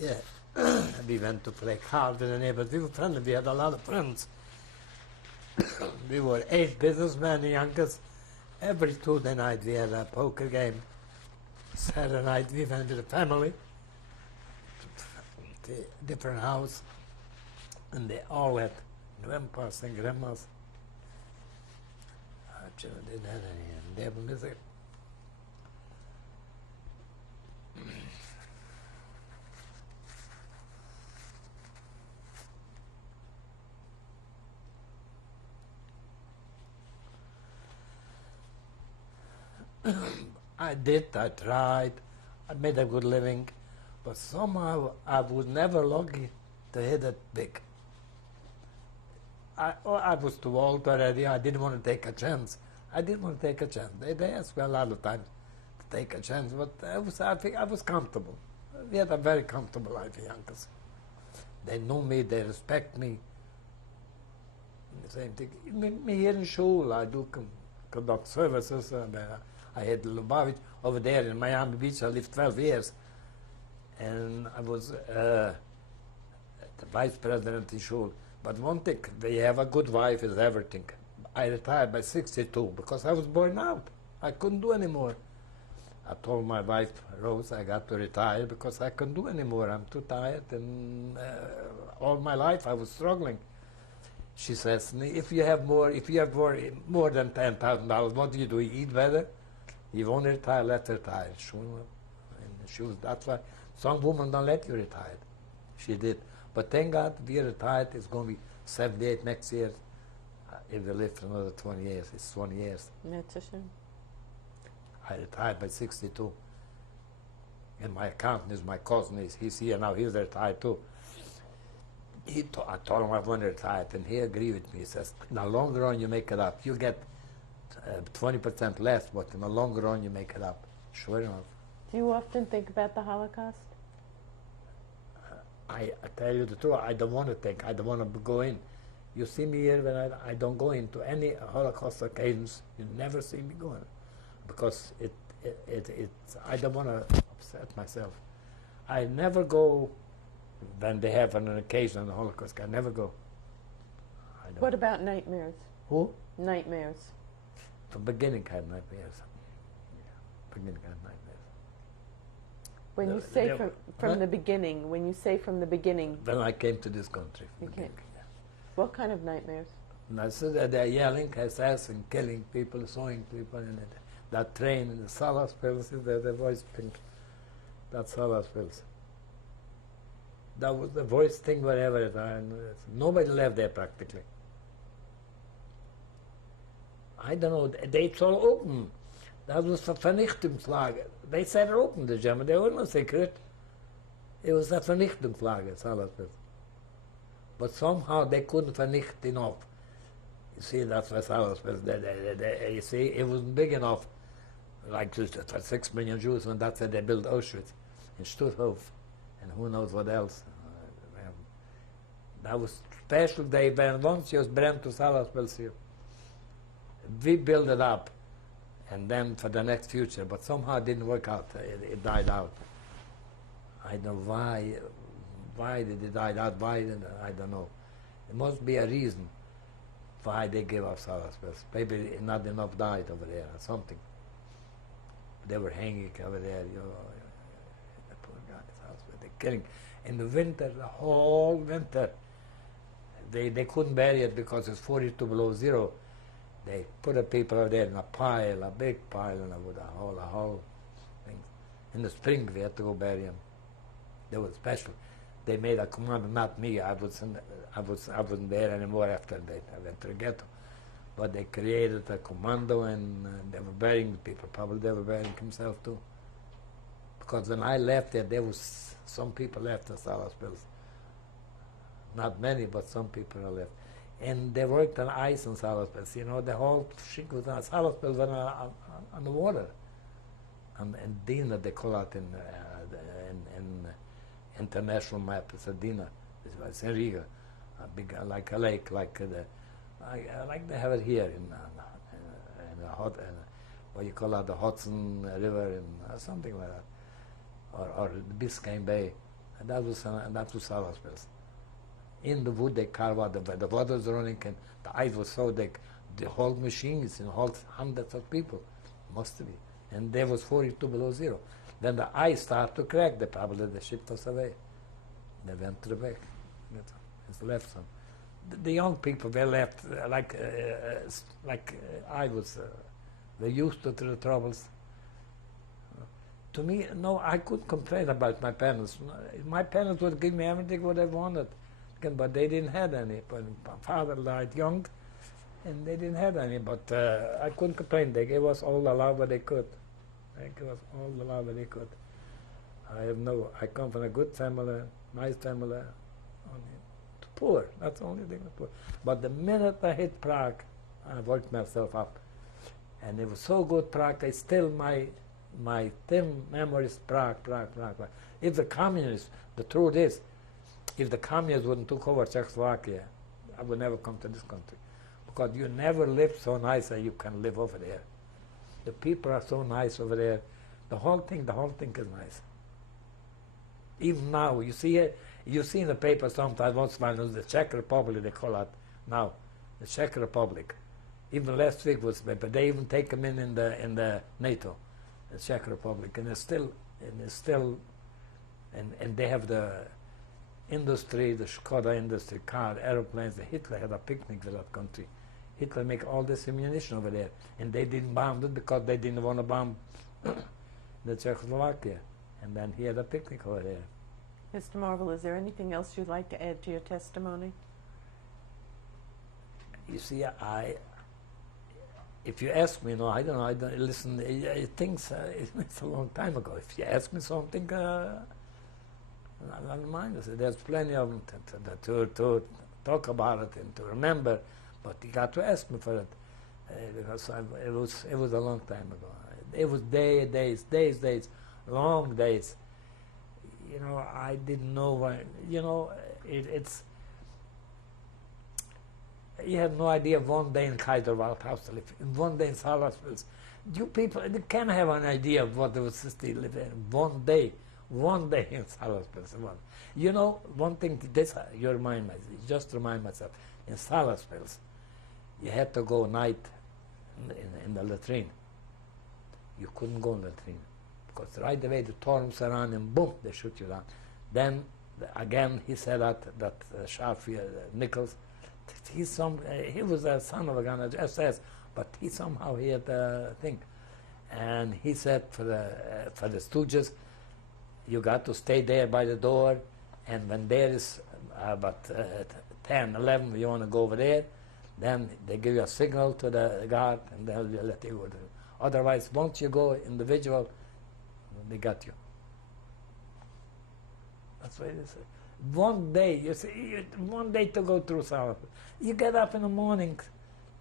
Yeah. We went to play cards in the neighborhood. We were friendly. We had a lot of friends. We were 8 businessmen, youngest. Every Tuesday night we had a poker game. Saturday night we went with the family to a different house, and they all had grandpas and grandmas. Our children didn't have any, and they were missing. I tried, I made a good living, but somehow I was never lucky to hit it big. I was too old already, I didn't want to take a chance. They asked me a lot of times to take a chance, but I think I was comfortable. We had a very comfortable life in Yonkers. They know me, they respect me. The same thing. Me here in Shul, I do conduct services. I had Lubavitch over there in Miami Beach. I lived 12 years. And I was the vice president in Shul. But one thing, they have a good wife is everything. I retired by 62 because I was born out. I couldn't do anymore. I told my wife, Rose, I got to retire because I couldn't do anymore. I'm too tired, and all my life I was struggling. She says, if you have more than $10,000, what do? You eat better? You won't retire, let her retire. That's why some women don't let you retire. She did. But thank God we retired. It's going to be 78 next year. If we live for another 20 years, it's 20 years. I retired by 62. And my accountant is my cousin. He's here now. He's retired too. I told him I want to retire, and he agreed with me. He says, in the long run, you make it up. You get 20% less, but in the long run, you make it up. Sure enough. Do you often think about the Holocaust? I tell you the truth, I don't want to think. I don't want to go in. You see me here when I don't go into any Holocaust occasions. You never see me going, because I don't want to upset myself. I never go when they have an occasion on the Holocaust. I never go. What about nightmares? Who? Nightmares. From the beginning I had nightmares. When you say from the beginning, when I came to this country. What kind of nightmares? And I said that they're yelling, assassin, killing people, sewing people, and that train in the Salas pills, the voice pink, that Salas pills. That was the worst thing wherever, and nobody left there practically. I don't know, they all open. That was a Vernichtungslager. They said open, the German, they were no secret. It was a Vernichtungslager, Salas. But somehow they couldn't vernicht enough. You see, that's why Salas, you see, it wasn't big enough, like for 6 million Jews, and that's why they built Auschwitz in Stutthof, and who knows what else. That was special day when once you burned to Salas, we built it up, and then for the next future, but somehow it didn't work out. It died out. I don't know why. Why did it die out? I don't know. There must be a reason why they gave up Salas. Maybe not enough died over there or something. They were hanging over there. The poor guys, they're killing. In the winter, the whole winter, they couldn't bury it because it's 42 below zero. They put the people over there in a pile, a big pile, and with a whole thing. In the spring, we had to go bury them. They were special. They made a commando, not me. I wasn't there anymore after I went to the ghetto. But they created a commando, and they were burying the people. Probably they were burying himself too. Because when I left there was some people left the Salaspils. Not many, but some people are left. And they worked on ice in Salaspils. You know, the whole shit was on Salaspils on the water. And Dina, they call it in international map. It's a Dina. It's in Riga, a big, like a lake, like they have it here in what you call it, the Hudson River, and something like that, or the Biscayne Bay. And that was Salaspils. In the wood they carve out the water was running and the ice was so thick. The whole machine is in hold hundreds of people. Must be. And there was 42 below zero. Then the ice started to crack. The ship was away. They went to the back. It's left some. The young people were left like I was. They used to the troubles. To me, no, I couldn't complain about my parents. My parents would give me everything what I wanted, but they didn't have any. But my father died young, and they didn't have any. But I couldn't complain. They gave us all the love that they could. They gave us all the love that they could. I come from a good family, nice family. Poor. That's the only thing. Poor. But the minute I hit Prague, I worked myself up, and it was so good. Prague. I still my thin memories. Prague. If the communists, the truth is, if the communists wouldn't took over Czechoslovakia, I would never come to this country, because you never lived so nice as you can live over there. The people are so nice over there. The whole thing is nice. Even now, you see in the paper sometimes, once in a while, the Czech Republic, they call it now, the Czech Republic. Even last week was, but they even take them in the NATO, the Czech Republic, and they have the industry, the Skoda industry, car, aeroplanes. Hitler had a picnic with that country. Hitler make all this ammunition over there, and they didn't bomb it because they didn't want to bomb the Czechoslovakia. And then he had a picnic over there. Mr. Marvel, is there anything else you'd like to add to your testimony? You see, if you ask me, no, I don't know, I don't listen. Things it's a long time ago. If you ask me something, I don't mind. There's plenty of them to talk about it and to remember, but you got to ask me for it because it was a long time ago. It was days, long days. You know, I didn't know why. You know, it's. You have no idea. One day in Kaiser Waldhaus, one day in Salaspils. You people, you can have an idea of what it was to live in. One day in Salaspils. You know, one thing. This you remind me. Just remind myself. In Salaspils, you had to go night in the latrine. You couldn't go in the latrine. Because right away the storms around and boom, they shoot you down. Then again he said that Sharfie Nichols, he was a son of a gun at SS, but he somehow he had a thing, and he said for the Stooges, you got to stay there by the door, and when there is about 10, 11, you want to go over there, then they give you a signal to the guard, and they'll let you go. Otherwise, once you go individual, they got you. That's why they say. One day, you see, one day to go through Salaspils. You get up in the morning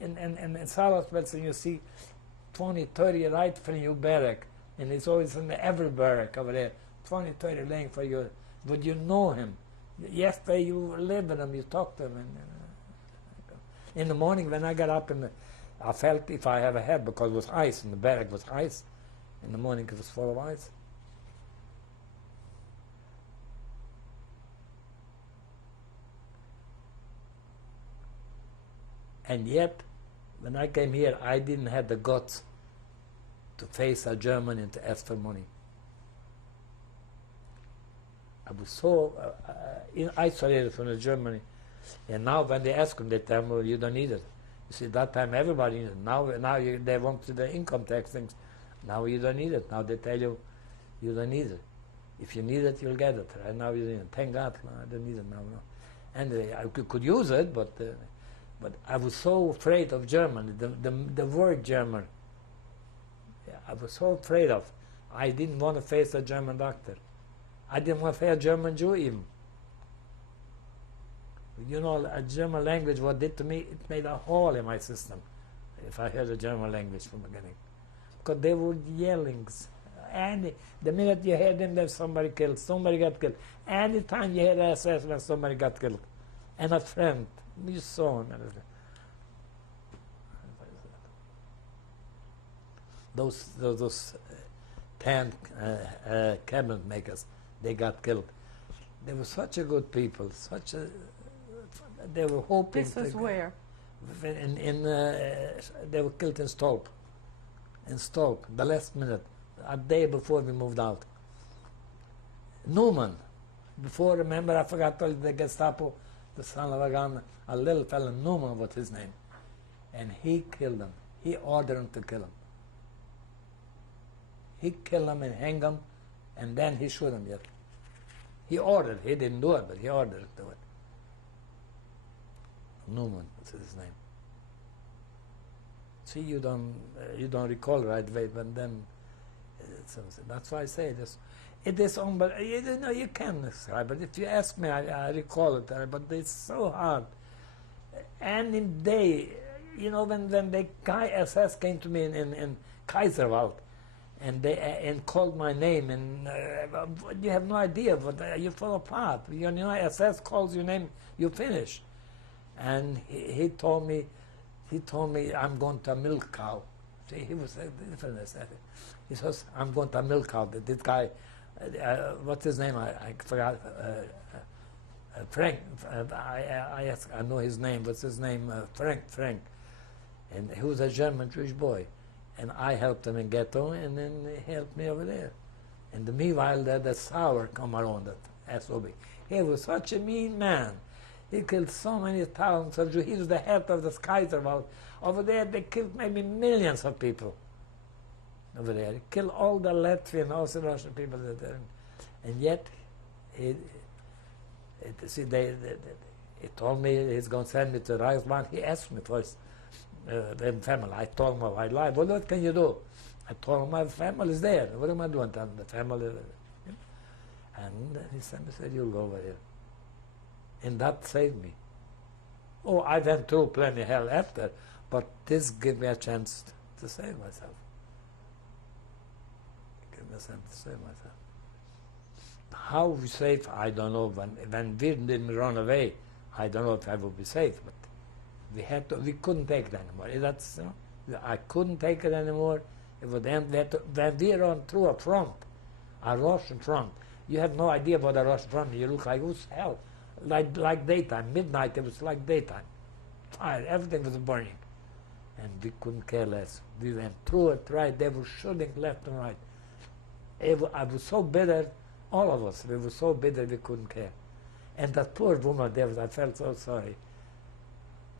in Salaspils and you see 20, 30 right from your barrack, and it's always in every barrack over there, 20, 30 laying for you. But you know him. Yesterday you live with him, you talk to him. And in the morning when I got up, I felt if I ever had, because it was ice, and the barrack was ice. In the morning it was full of ice. And yet, when I came here, I didn't have the guts to face a German and to ask for money. I was so isolated from the Germany. And now when they ask them, they tell me, well, you don't need it. You see, that time everybody needed it. Now they want to the income tax things. Now you don't need it. Now they tell you, you don't need it. If you need it, you'll get it. Right now you don't. Thank God, no, I don't need it now. No. And I could use it, but I was so afraid of German, the word German. Yeah, I was so afraid of. I didn't want to face a German doctor. I didn't want to face a German Jew even. You know, a German language, what it did to me, it made a hole in my system if I heard a German language from the beginning. Because they were yelling. And the minute you heard them, there's somebody killed, somebody got killed. Anytime you heard SS, when somebody got killed. And a friend, you saw him. Those 10 cabinet makers, they got killed. They were such a good people, they were hoping. This was where? They were killed in Stolp. In Stolp, the last minute, a day before we moved out. Newman, before, remember, I forgot to tell you, the Gestapo, the son of a gun, a little fellow, Newman was his name. And he killed him. He ordered him to kill him. He killed him and hanged him, and then he shot him yet. He ordered, he didn't do it, but he ordered to do it. Newman was his name. See, you don't recall right away, but then that's why I say this. It is unbelievable. You know, you can describe it. If you ask me, I recall it, but it's so hard. And in day, you know, when the guy SS came to me in Kaiserwald, and called my name, and you have no idea, but you fall apart. You know, SS calls your name, you finish. And he told me, I'm going to a milk cow. See, he was different. He says, I'm going to a milk cow. This guy, what's his name? I forgot. Frank. I know his name. What's his name? Frank. And he was a German Jewish boy. And I helped him in ghetto, and then he helped me over there. And meanwhile, the Sauer come around, that SOB. He was such a mean man. He killed so many thousands of Jews. He was the head of the Kaiserwald. Over there, they killed maybe millions of people. Over there, he killed all the Latvian, also Russian people that there. And yet, he told me he's going to send me to Reichsbank. He asked me first, the family. I told him my life. Well, what can you do? I told him my family is there. What am I doing? Tell him the family. And he said, you'll go over here. And that saved me. Oh, I went through plenty hell after, but this gave me a chance to save myself. Give me a chance to save myself. How we safe, I don't know. When we didn't run away, I don't know if I would be safe. But we couldn't take it anymore. That's, you know, I couldn't take it anymore. It would end. When we run through a front, a Russian front, you have no idea about a Russian front. You look like, who's hell? Like daytime, midnight, it was like daytime. Fire, everything was burning. And we couldn't care less. We went through it, right, they were shooting left and right. I was so bitter, all of us, we were so bitter we couldn't care. And that poor woman there, I felt so sorry.